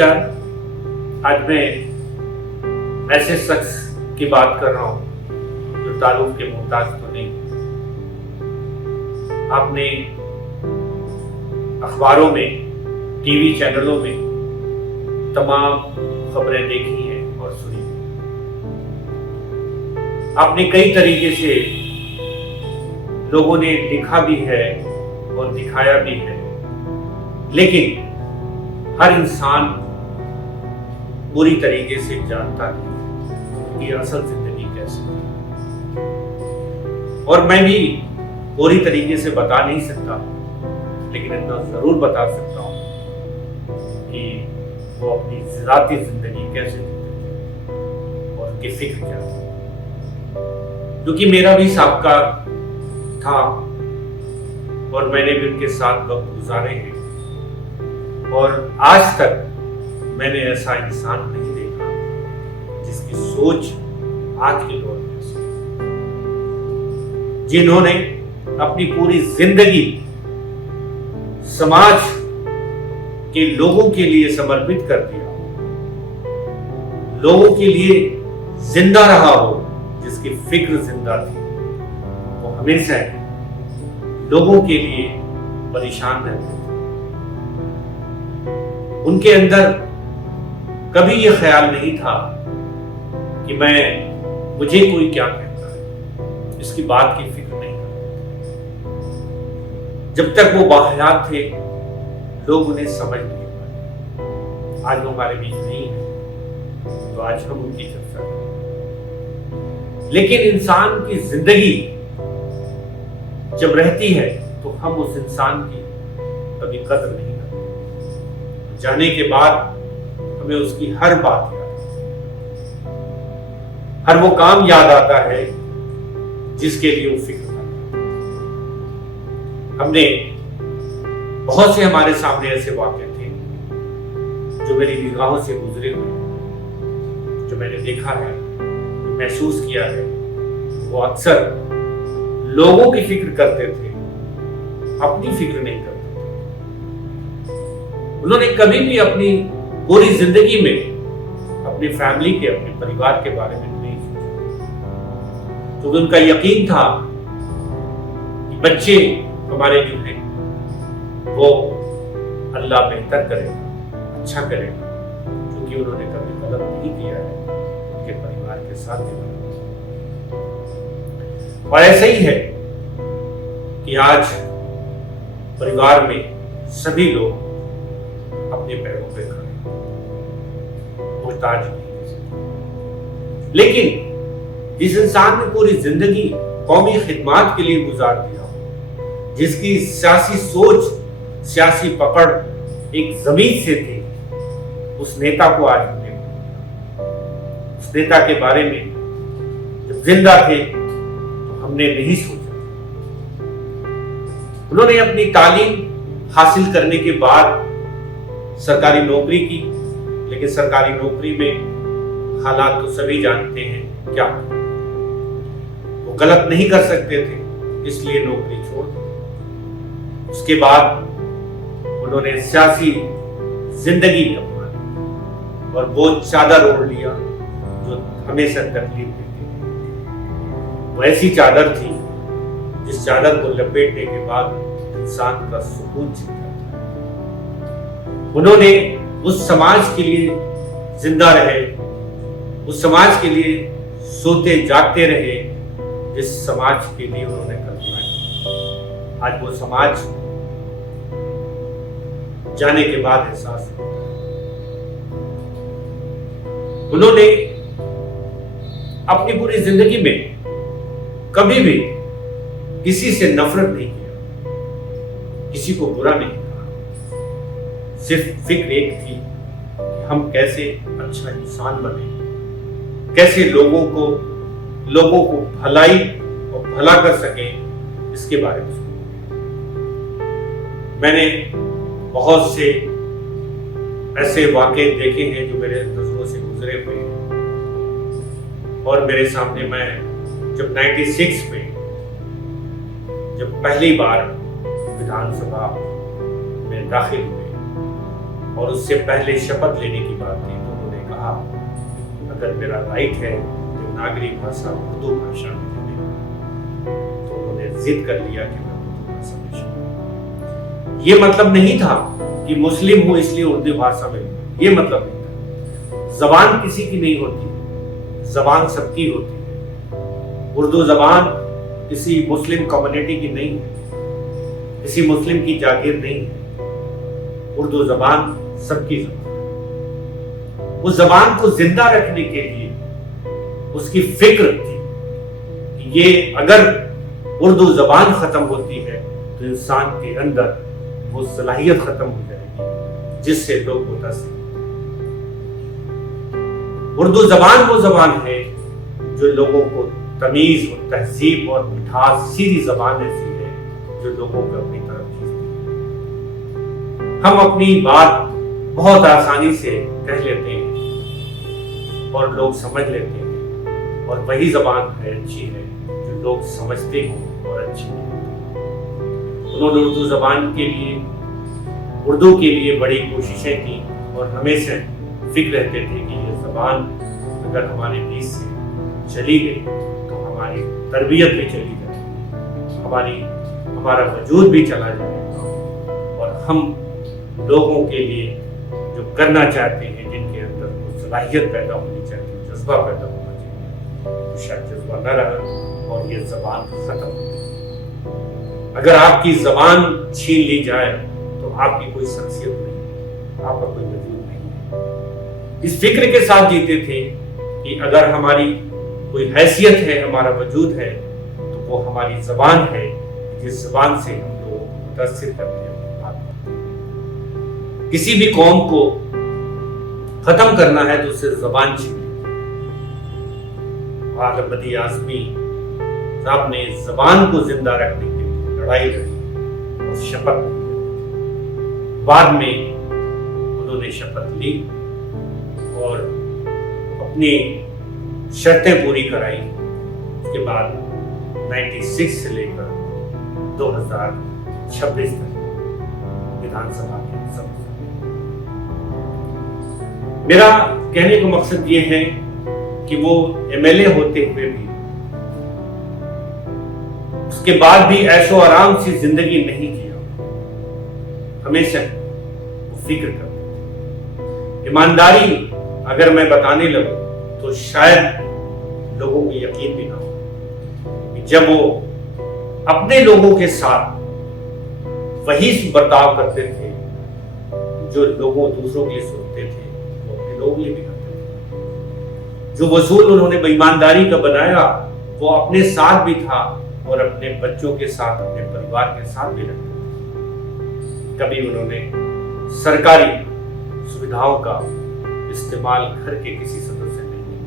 नमस्कार। आज मैं ऐसे शख्स की बात कर रहा हूं जो तारुफ के मोहताज तो नहीं। आपने अखबारों में, टीवी चैनलों में तमाम खबरें देखी हैं और सुनी। आपने कई तरीके से लोगों ने लिखा भी है और दिखाया भी है, लेकिन हर इंसान पूरी तरीके से जानता नहीं कि असल जिंदगी कैसी है। और मैं भी पूरी तरीके से बता नहीं सकता, लेकिन इतना जरूर बता सकता हूं कि वो अपनी ज़ाती जिंदगी कैसे जीते थे और उनकी फिक्र क्या थी। क्योंकि मेरा भी साबका था और मैंने भी उनके साथ वक्त गुजारे हैं, और आज तक मैंने ऐसा इंसान नहीं देखा जिसकी सोच आज के दौर में ऐसी, जिन्होंने अपनी पूरी जिंदगी समाज के लोगों के लिए समर्पित कर दिया, लोगों के लिए जिंदा रहा हो, जिसकी फिक्र जिंदा थी। वो हमेशा लोगों के लिए परेशान रहते थे। उनके अंदर कभी यह ख्याल नहीं था कि मुझे कोई क्या कहता है, इसकी बात की फिक्र नहीं करते। जब तक वो बाहयात थे, लोग उन्हें समझ नहीं पाए। आज वो हमारे बीच नहीं है, तो आज हम उनकी चर्चा करें। लेकिन इंसान की जिंदगी जब रहती है तो हम उस इंसान की कभी कदर नहीं करते। जाने के बाद हमें उसकी हर बात याद आती है, हर वो काम याद आता है जिसके लिए वो फिक्र करता है। हमने बहुत से हमारे सामने ऐसे वाक़े थे जो मेरी निगाहों से गुजरे हुए, जो मैंने देखा है, महसूस किया है। वो अक्सर लोगों की फिक्र करते थे, अपनी फिक्र नहीं करते। उन्होंने कभी भी अपनी पूरी जिंदगी में अपनी फैमिली के, अपने परिवार के बारे में नहीं सोचा, क्योंकि उनका यकीन था कि बच्चे हमारे जो हैं वो अल्लाह बेहतर करेगा, अच्छा करेगा, क्योंकि उन्होंने कभी गलत नहीं किया है उनके परिवार के साथ। और ऐसा ही है कि आज परिवार में सभी लोग अपने पैरों पे खड़े, मुहताज नहीं। लेकिन जिस इंसान ने पूरी जिंदगी कौमी खिदमत के लिए गुजार दिया, जिसकी सियासी सोच, सियासी पकड़ एक जमीन से थी, उस नेता को आज हमने, उस नेता के बारे में जब जिंदा थे तो हमने नहीं सोचा। उन्होंने अपनी तालीम हासिल करने के बाद सरकारी नौकरी की, लेकिन सरकारी नौकरी में हालात तो सभी जानते हैं क्या, वो गलत नहीं कर सकते थे, इसलिए नौकरी छोड़ दी। उसके बाद उन्होंने सियासी जिंदगी अपनाई और वो चादर ओढ़ लिया जो हमेशा तकलीफ देती थी। वो ऐसी चादर थी जिस चादर को लपेटने के बाद इंसान का सुकून छिन जाता है। उन्होंने उस समाज के लिए जिंदा रहे, उस समाज के लिए सोते जागते रहे जिस समाज के लिए उन्होंने कल्पना। आज वो समाज जाने के बाद एहसास होता है। उन्होंने अपनी पूरी जिंदगी में कभी भी किसी से नफरत नहीं किया, किसी को बुरा नहीं कहा। सिर्फ फिक्र एक थी कि हम कैसे अच्छा इंसान बने, कैसे लोगों को भलाई और भला कर सके, इसके बारे में सोचा। मैंने बहुत से ऐसे वाक़े देखे हैं जो मेरे नजरों से गुजरे हुए हैं, और मेरे सामने मैं जब 96 में जब पहली बार विधानसभा में दाखिल हुए और उससे पहले शपथ लेने की बात थी तो उन्होंने कहा अगर मेरा राइट है तो नागरिक भाषा उर्दू भाषा में देने, तो उन्होंने जिद कर लिया कि मैं उर्दू भाषा में शामिल। ये मतलब नहीं था कि मुस्लिम हूं इसलिए उर्दू भाषा में, ये मतलब नहीं था। जबान किसी की नहीं होती, जबान सबकी होती है। उर्दू जबान किसी मुस्लिम कम्युनिटी की नहीं है, किसी मुस्लिम की जागीर नहीं है। उर्दू जबान सबकी जबान है। उस जबान को जिंदा रखने के लिए उसकी फिक्र थी कि ये अगर उर्दू जबान खत्म होती है तो इंसान के अंदर वो सलाहियत खत्म हो जाएगी जिससे लोग मुतासिर। उर्दू जबान वो जबान है जो लोगों को तमीज और तहजीब और मिठास, सीधी जबान ऐसी है जो लोगों को अपनी तरफ खींचती है। हम अपनी बात बहुत आसानी से कह लेते हैं और लोग समझ लेते हैं, और वही जबान है अच्छी है जो लोग समझते हो और अच्छी नहीं होती। उन्होंने उर्दू जबान के लिए, उर्दू के लिए बड़ी कोशिशें की और हमेशा फिक्र रहते थे कि ये जबान अगर हमारे बीच से चली गई तो हमारी तरबियत भी चली जाएगी, हमारा वजूद भी चला जाएगा, और हम लोगों के लिए जो करना चाहते हैं, जिनके अंदर वो सलाहियत पैदा होनी चाहिए, जज्बा पैदा होना चाहिए, तो शायद जज्बा न रहा और ये जबान खत्म हो गई। अगर आपकी जबान छीन ली जाए तो आपकी कोई शख्सियत नहीं, आपका कोई वजूद नहीं है। इस फिक्र के साथ जीते थे कि अगर हमारी कोई हैसियत है, हमारा वजूद है, तो वो हमारी जबान है, जिस जबान से हम लोग मुतासिर करते हैं। किसी भी कौम को खत्म करना है तो उससे जबान छीन। बदी आजमी साहब ने जबान को जिंदा रखने के लिए लड़ाई लड़ी और शपथ ली। बाद में उन्होंने शपथ ली और अपनी शर्तें पूरी कराई। उसके बाद 96 से लेकर 2026 तक विधानसभा के सदस्य। मेरा कहने का मकसद ये है कि वो एमएलए होते हुए भी, उसके बाद भी ऐशो आराम से जिंदगी नहीं जिया। हमेशा वो फिक्र करते। ईमानदारी अगर मैं बताने लगूं तो शायद लोगों को यकीन भी ना हो। जब वो अपने लोगों के साथ वही बर्ताव करते थे जो लोगों दूसरों के लिए सोचते थे, वो अपने लोगों के लिए भी करते थे। जो वसूल उन्होंने ईमानदारी का बनाया वो अपने साथ भी था और अपने बच्चों के साथ, अपने परिवार के साथ भी रखते थे। कभी उन्होंने सरकारी सुविधाओं का इस्तेमाल घर के किसी सदस्य ने नहीं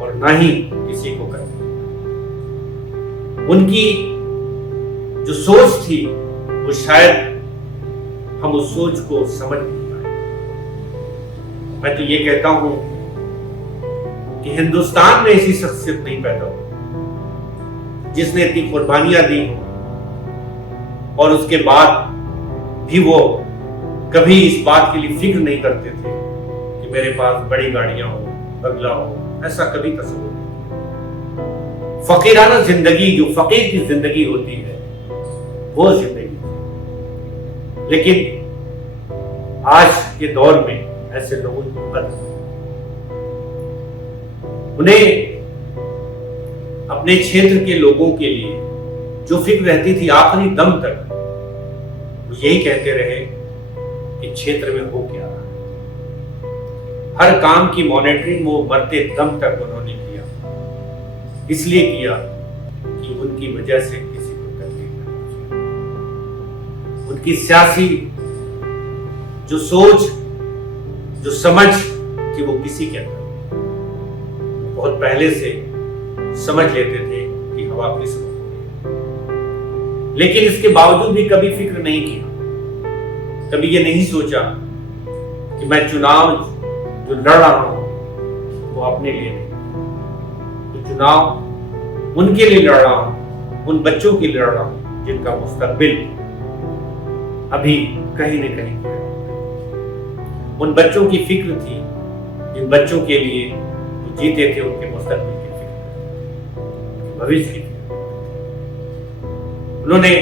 और ना ही किसी को करते। उनकी जो सोच थी वो शायद हम उस सोच को समझ नहीं पाए। मैं तो ये कहता हूं कि हिंदुस्तान में ऐसी शख्सियत नहीं पैदा हुई जिसने इतनी कुर्बानियां दी हो और उसके बाद भी वो कभी इस बात के लिए फिक्र नहीं करते थे कि मेरे पास बड़ी गाड़ियां हो, बंगला हो। ऐसा कभी तस्वीर नहीं। फकीराना जिंदगी, जो फकीर की जिंदगी होती है वो जिंदगी। लेकिन आज के दौर में ऐसे लोगों की कदर, उन्हें अपने क्षेत्र के लोगों के लिए जो फिक्र रहती थी आखिरी दम तक, वो यही कहते रहे कि क्षेत्र में हो क्या रहा है। हर काम की मॉनिटरिंग वो मरते दम तक उन्होंने किया। इसलिए किया कि उनकी वजह से किसी को तकलीफ न पहुंचे। उनकी सियासी जो सोच, जो समझ कि वो किसी के अंदर बहुत पहले से समझ लेते थे कि हवा किस वक्त होगी। लेकिन इसके बावजूद भी कभी फिक्र नहीं किया, कभी ये नहीं सोचा कि मैं चुनाव जो लड़ रहा हूं वो अपने लिए नहीं, तो चुनाव उनके लिए लड़ रहा हूं, उन बच्चों के लिए लड़ रहा हूं जिनका मुस्तकबिल अभी कहीं न कहीं उन बच्चों की फिक्र थी जिन बच्चों के लिए वो जीते थे, उनके मुस्तकबिल की फिक्र, उनके भविष्य की फिक्र। उन्होंने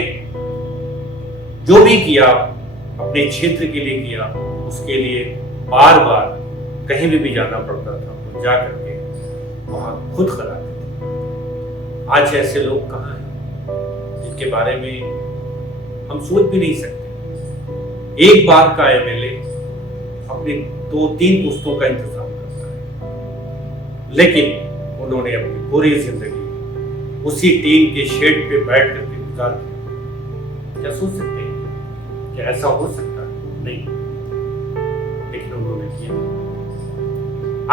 जो भी किया अपने क्षेत्र के लिए किया, उसके लिए बार बार कहीं भी जाना पड़ता था, वो जा करके वहां खुद खड़ा थे। आज ऐसे लोग कहाँ हैं जिनके बारे में हम सोच भी नहीं सकते। एक बार का एमएलए अपने 2-3 पुस्तों का इंतजाम करता है, लेकिन उन्होंने अपनी पूरी जिंदगी उसी टीन के शेड पे बैठ करके गुजार दिया। क्या सोच सकते हैं क्या ऐसा हो सकता है? नहीं, लेकिन उन्होंने किया।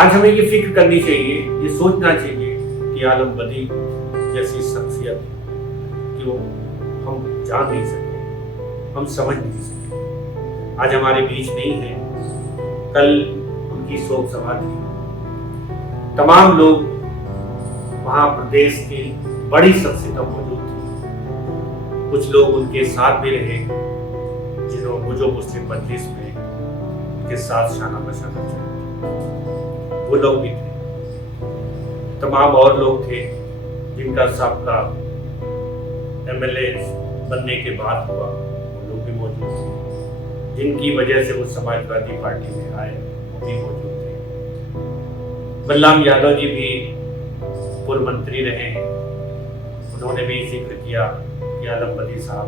आज हमें ये फिक्र करनी चाहिए, ये सोचना चाहिए कि आलम बदी जैसी शख्सियत कि वो हम जान नहीं सके, हम समझ नहीं सके, आज हमारे बीच नहीं है। कल उनकी शोक सभा थी, तमाम लोग वहां प्रदेश की बड़ी शख्सियत मौजूद थी। कुछ लोग उनके साथ भी रहे, जिन्होंने जो मुस्लिम मजलिस में उनके साथ शाना बशाना चले, वो लोग भी थे। तमाम और लोग थे जिनका सबका एमएलए बनने के बाद हुआ, वो लोग भी मौजूद थे। जिनकी वजह से वो समाजवादी पार्टी में आए, वो भी मौजूद थे। बलराम यादव जी भी पूर्व मंत्री रहे हैं, उन्होंने भी जिक्र किया कि आलम बदी साहब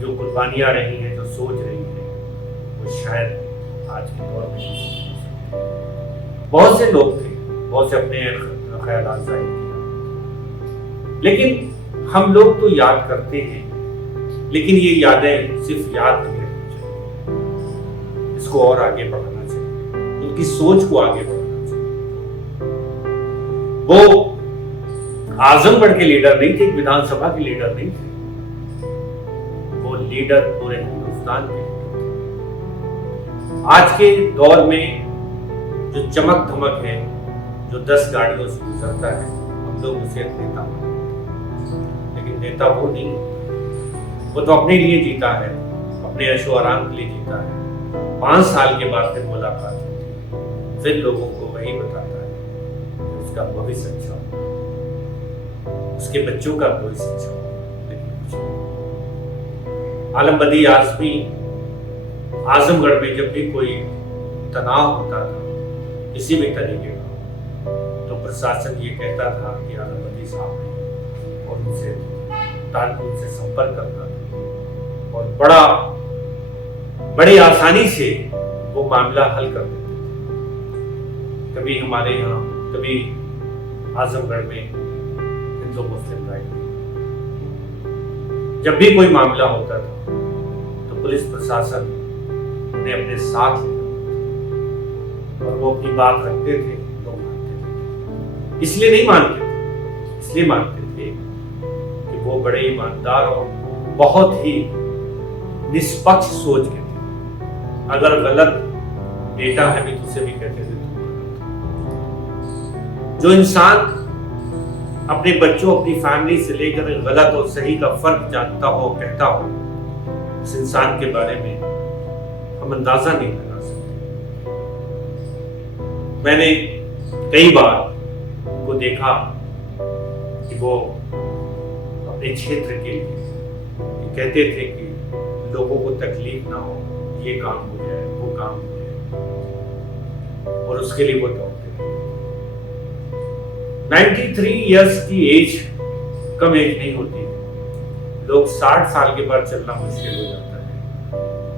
जो कुर्बानियां रही हैं, जो सोच रही है, वो शायद आज के दौर में नहीं सोच सकते। बहुत से लोग थे, बहुत से अपने ख्यालात जाहिर किया, लेकिन हम लोग तो याद करते हैं, लेकिन ये यादें सिर्फ याद नहीं रहनी चाहिए, इसको और आगे बढ़ाना चाहिए, उनकी सोच को आगे बढ़ाना चाहिए। वो आजमगढ़ के लीडर नहीं थे, विधानसभा के लीडर नहीं थे, वो लीडर पूरे हिंदुस्तान के। आज के दौर में जो चमक धमक है, जो 10 गाड़ियों से गुजरता है, हम लोग उसे नेता मानते हैं, लेकिन नेता वो नहीं, वो तो अपने लिए जीता है, अपने ऐशो आराम के लिए जीता है। 5 साल के बाद फिर मुलाकात होती है, फिर लोगों को वही बताता है कि उसका भविष्य अच्छा हो, उसके बच्चों का भविष्य अच्छा हो, लेकिन कुछ नहीं। आलम बदी आजमी आजमगढ़ में जब भी कोई तनाव होता था किसी भी तरीके का, तो प्रशासन ये कहता था कि आलम बदी साहब हैं, और उनसे संपर्क करता था और बड़ी आसानी से वो मामला हल कर देते थे। कभी हमारे यहाँ, कभी आजमगढ़ में हिंदू मुस्लिम लड़ाई, जब भी कोई मामला होता था तो पुलिस प्रशासन ने अपने साथ लिया और वो अपनी बात रखते थे, लोग मानते थे। इसलिए नहीं मानते थे, इसलिए मानते थे कि वो बड़े ईमानदार और बहुत ही निष्पक्ष सोच के थे। अगर गलत डेटा है भी तो उसे भी कहते थे जो इंसान अपने बच्चों, अपनी फैमिली से लेकर गलत और सही का फर्क जानता हो, कहता हो, उस इंसान के बारे में हम अंदाजा नहीं लगा सकते। मैंने कई बार उनको देखा कि वो अपने क्षेत्र के लिए कहते थे कि लोगों को तकलीफ ना हो, ये काम हो जाए, वो काम हो जाए, और उसके लिए वो दौड़ते थे। 93 इयर्स की एज कम एज नहीं होती है। लोग 60 साल के बाद चलना मुश्किल हो जाता है,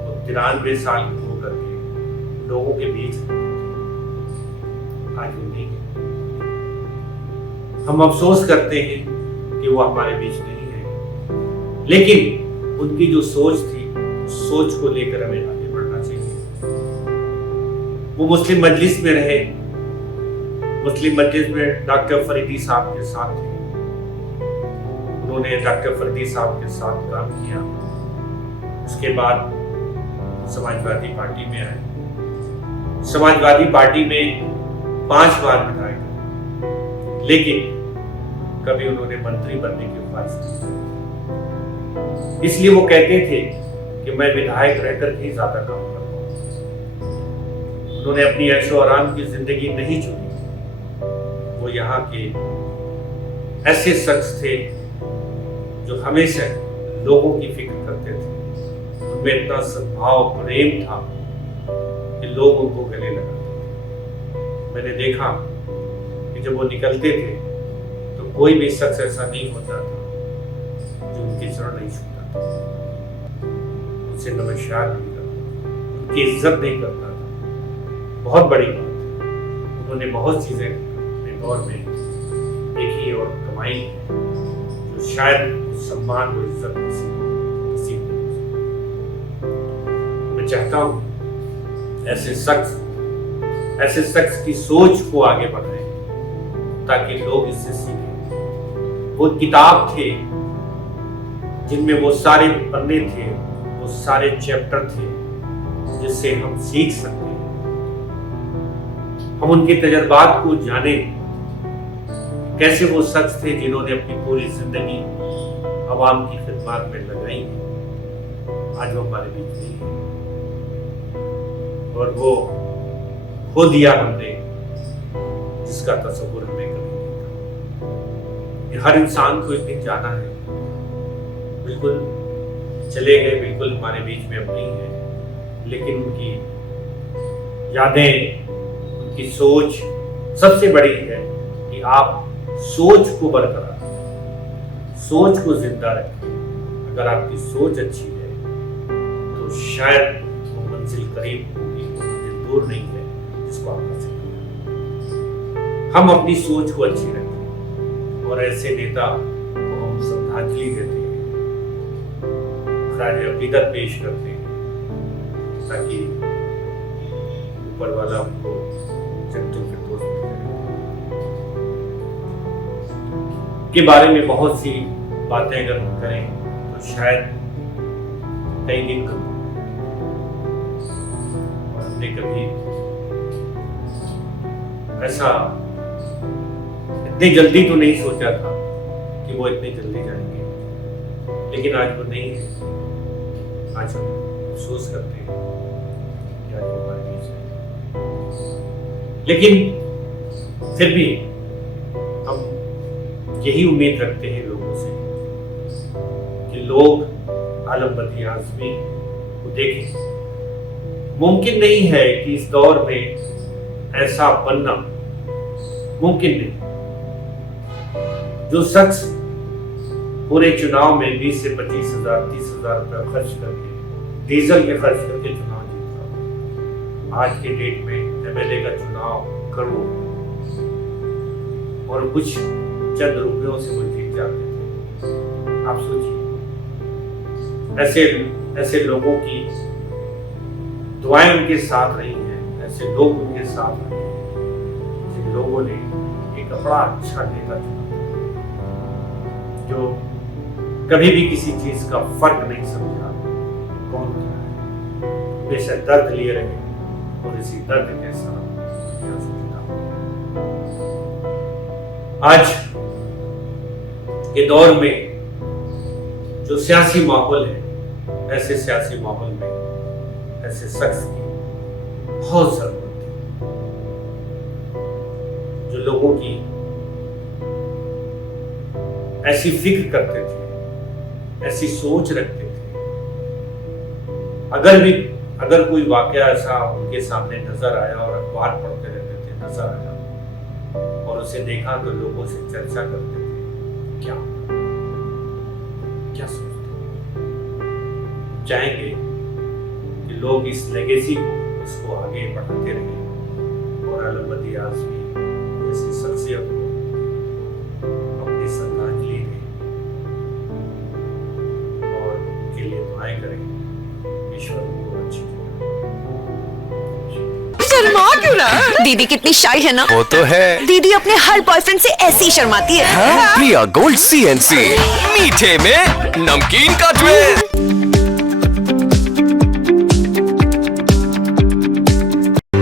और 93 साल के होकर के लोगों के बीच आज वो नहीं है। हम अफसोस करते हैं कि वो हमारे बीच नहीं है, लेकिन उनकी जो सोच थी, उस सोच को लेकर हमें आगे बढ़ना चाहिए। वो मुस्लिम मजलिस में रहे, मुस्लिम मजलिस में डॉक्टर फरीदी साहब के साथ थे, उन्होंने डॉक्टर फरीदी साहब के साथ काम किया। उसके बाद समाजवादी पार्टी में आए, समाजवादी पार्टी में 5 बार विधायक, लेकिन कभी उन्होंने मंत्री बनने की ख्वाहिश नहीं। इसलिए वो कहते थे मैं विधायक रहकर भी ज्यादा काम कर पाऊँ। उन्होंने अपनी ऐशो आराम की जिंदगी नहीं चुनी। वो यहाँ के ऐसे शख्स थे जो हमेशा लोगों की फिक्र करते थे। उनमें इतना सद्भाव प्रेम था कि लोग उनको गले लगाते थे। मैंने देखा कि जब वो निकलते थे तो कोई भी शख्स ऐसा नहीं होता था जो उनके चरण नहीं छूता था, उनसे नमस्कार नहीं करता, उनकी इज्जत नहीं करता था। बहुत बड़ी बात है। उन्होंने बहुत चीजें अपने दौर में देखी और कमाई जो शायद सम्मान और इज्जत किसी को नसीब नहीं हो सकती। मैं चाहता हूं ऐसे शख्स की सोच को आगे बढ़ाएं ताकि लोग इससे सीखें। वो किताब थे जिनमें वो सारे पन्ने थे, वो सारे चैप्टर थे जिससे हम सीख सकते हैं। हम उनके तजर्बात को जानें, कैसे वो शख्स थे जिन्होंने अपनी पूरी जिंदगी आवाम की खिदमत में लगाई। आज वो हमारे बीच नहीं है और वो खो दिया हमने जिसका तस्वुर हमें कभी नहीं था। हर इंसान को एक दिन जाना है। बिल्कुल चले गए, बिल्कुल हमारे बीच में अब नहीं है, लेकिन उनकी यादें, उनकी सोच सबसे बड़ी है कि आप सोच को बरकरार, सोच को जिंदा रखें। अगर आपकी सोच अच्छी है तो शायद वो मंजिल करीब होगी, वो मंजिल दूर नहीं है जिसको आप हासिल करें। हम अपनी सोच को अच्छी रखें और ऐसे नेता को हम श्रद्धांजलि देते हैं, खराज अकीदत पेश करते हैं ताकि ऊपर वाला उनको जन्नतुल फिरदौस में के बारे में बहुत सी बातें अगर हम करें तो शायद कई दिन कम। और हमने कभी ऐसा इतनी जल्दी तो नहीं सोचा था कि वो इतनी जल्दी जाएंगे, लेकिन आज वो नहीं है। आज हम अफसोस करते हैं कि आज वो हमारे बीच है, लेकिन फिर भी हम यही उम्मीद रखते हैं लोगों से कि लोग आलम बदी आज़मी को देखें। मुमकिन नहीं है कि इस दौर में ऐसा बनना मुमकिन नहीं। जो शख्स पूरे चुनाव में 20 से 25,000 30,000 रुपया खर्च करके, डीजल के खर्च करके चुनाव जीता, आज के डेट में एमएलए का चुनाव करोड़ और कुछ चंद रुपयों से वो जीत जाते थे। आप सोचिए, ऐसे लोगों की दुआएं उनके साथ रही हैं, ऐसे लोग उनके साथ रहे हैं, जिन लोगों ने एक बड़ा अच्छा नेता चुना जो कभी भी किसी चीज का फर्क नहीं समझा कौन क्या है, हमेशा दर्द लिए रहे और इसी दर्द के साथ दुनिया से जुड़ा। आज के दौर में जो सियासी माहौल है, ऐसे सियासी माहौल में ऐसे शख्स की बहुत जरूरत है जो लोगों की ऐसी फिक्र करते थे, ऐसी सोच रखते थे। अगर कोई वाकया ऐसा उनके सामने नजर आया और अखबार पढ़ते रहते थे, नजर आया और उसे देखा तो लोगों से चर्चा करते थे क्या सोचते, चाहेंगे कि लोग इस लेगेसी को, इसको आगे बढ़ाते रहें और आलम बदी आज़मी जैसी शख्सियत को अपनी श्रद्धांजलि दें और उनके लिए दुआएं करें। ईश्वर उनको अच्छी शर्मा क्यों रहा? दीदी कितनी शाई है ना? वो तो है। दीदी अपने हर बॉयफ्रेंड से ऐसी ही शर्माती है। प्रिया गोल्ड CNC, मीठे में नमकीन का ट्विस्ट।